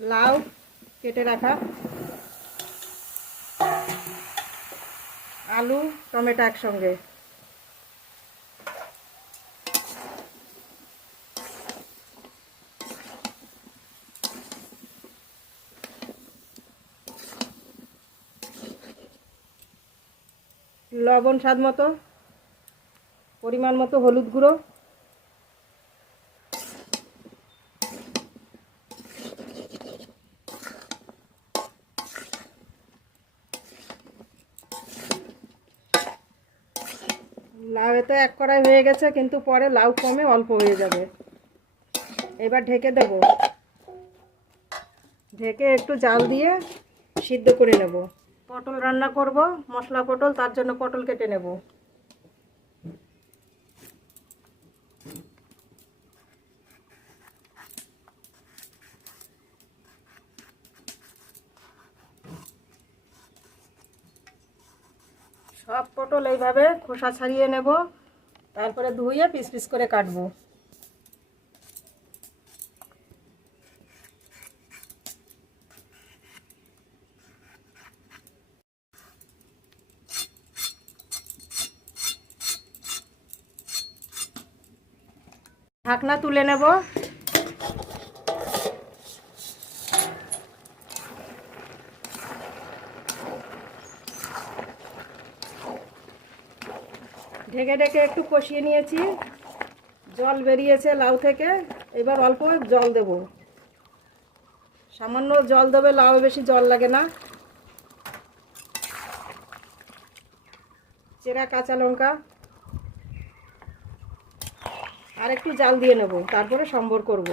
লাউ কেটে রাখা। আলু টমেটো একসঙ্গে। লবণ স্বাদ মতো পরিমাণ মতো হলুদ গুঁড়ো। লাউ তো এক কড়াই হয়ে গেছে, কিন্তু পরে লাউ কমে অল্প হয়ে যাবে। এবার ঢেকে দেব। ঢেকে একটু জাল দিয়ে সিদ্ধ করে নেব। পটল রান্না করব, মশলা পটল, তার জন্য পটল কেটে নেব। সব পটল এইভাবে খোসা ছাড়িয়ে নেব, তারপরে ধুয়ে পিস পিস করে কাটবো। ঢাকনা তুলে নেব। ঢেকে ঢেকে একটু কষিয়ে নিয়েছি। জল বেরিয়েছে লাউ থেকে। এবার অল্প জল দেব। সামান্য জল দেবে লাউ বেশি জল লাগে না। চেরা কাঁচা লঙ্কা। আর একটু জাল দিয়ে নেব, তারপরে সম্বর করব।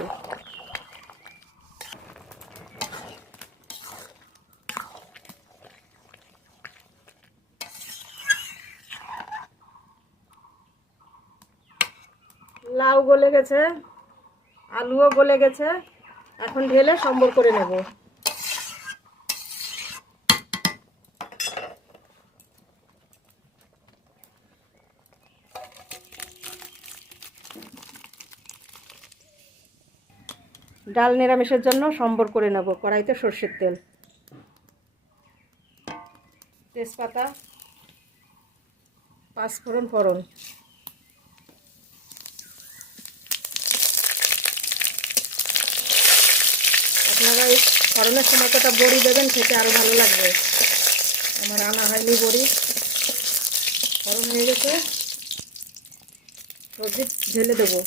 লাউ গলে গেছে, আলুও গলে গেছে, এখন ঢেলে সম্বর করে নেব। ডাল নিরামিষের জন্য সম্বর করে নেব, কড়াইতে সর্ষের তেল। তেজপাতা, পাঁচফোড়ন ফোড়ন। আপনারা এই করোনার সময় কটা বড়ি দেবেন, খেতে আরও ভালো লাগবে। আমার আনা হয়নি বড়ি। গরম হয়ে গেছে। সবজি ঢেলে দেবো।